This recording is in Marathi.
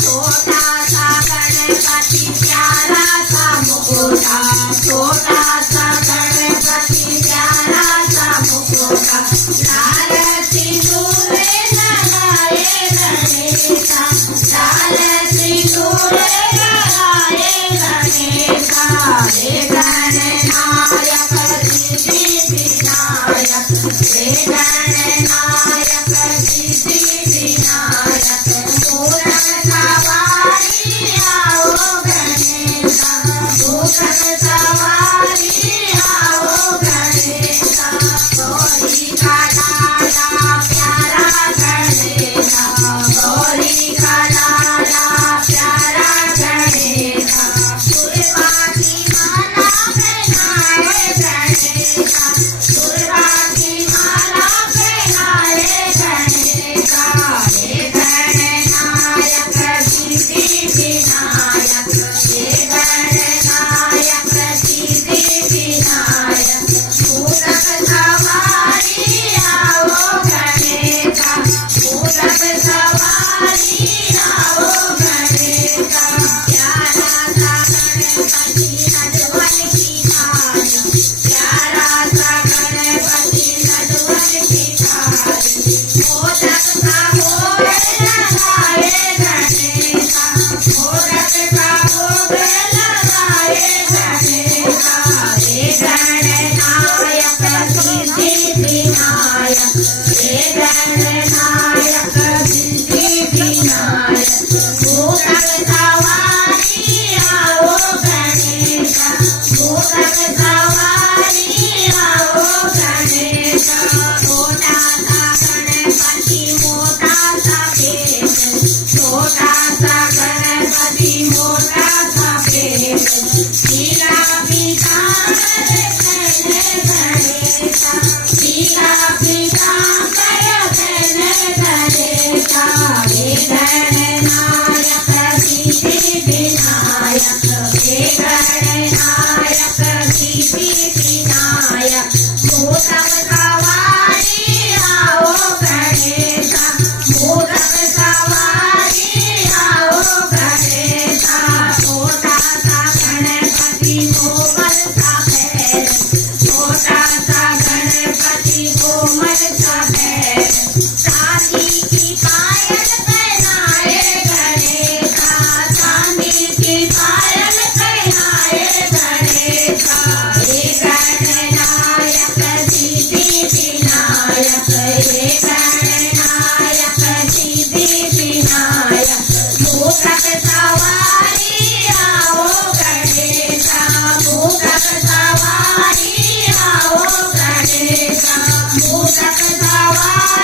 छोटासा गणपती प्याराचा मुखोटा छोटासा गणपती प्याराचा मुखोटा लाल सिंदूरे लगाए गणेशा लाल सिंदूरे लगाए गणेशा हे गणनायक सिद्धि विनायक हे गणनायक सिद्धि विनायक मूरत सवारी आओ गणेशा मूरत सवारी आओ गणेशा गौरी का लाला प्यारा गणेशा गौरी का लाला प्यारा गणेशा दुर्गा की माला पहनाए गणेशा दुर्गा की माला पहनाए गणेशा हे गणनायक सिद्धि विनायक हे गणनायक सिद्धि विनायक मूरत सवारी आओ गणेशा मूरत सवारी आओ गणेशा प्यारा सा गणपति नटवर की थाली प्यारा सा गणपति नटवर की थाली मोदक का भोग लगाए गणेशा मोदक का भोग लगाए गणेशा हे गणनायक सिद्धि विनायक हे गणनायक सिद्धि विनायक मूरत सवारी आओ गणेशा मूरत सवारी आओ गणेशा छोटा सा गणपति मोटा सा पेट छोटा सा गणपति मोटा सा पेट पीला पीतांबर पहने गणेशा पीला पीतांबर पहने गणेशा हे गणनायक सिद्धि विनायक हे गणनायक सिद्धि विनायक मूरत सवारी आओ गणेशा मूरत सवारी आओ गणेशा छोटा सा गणपति कोमल सा पैर छोटा सा गणपति कोमल सा पैर चांदी की पायल पहनाए गणेशा चांदी की पायल पहनाए गणेशा हे गणनायक सिद्धि विनायक हे गणनायक सिद्धि विनायक मूरत सवारी आओ गणेशा मूरत सवारी आओ गणेशा मूरत सवारी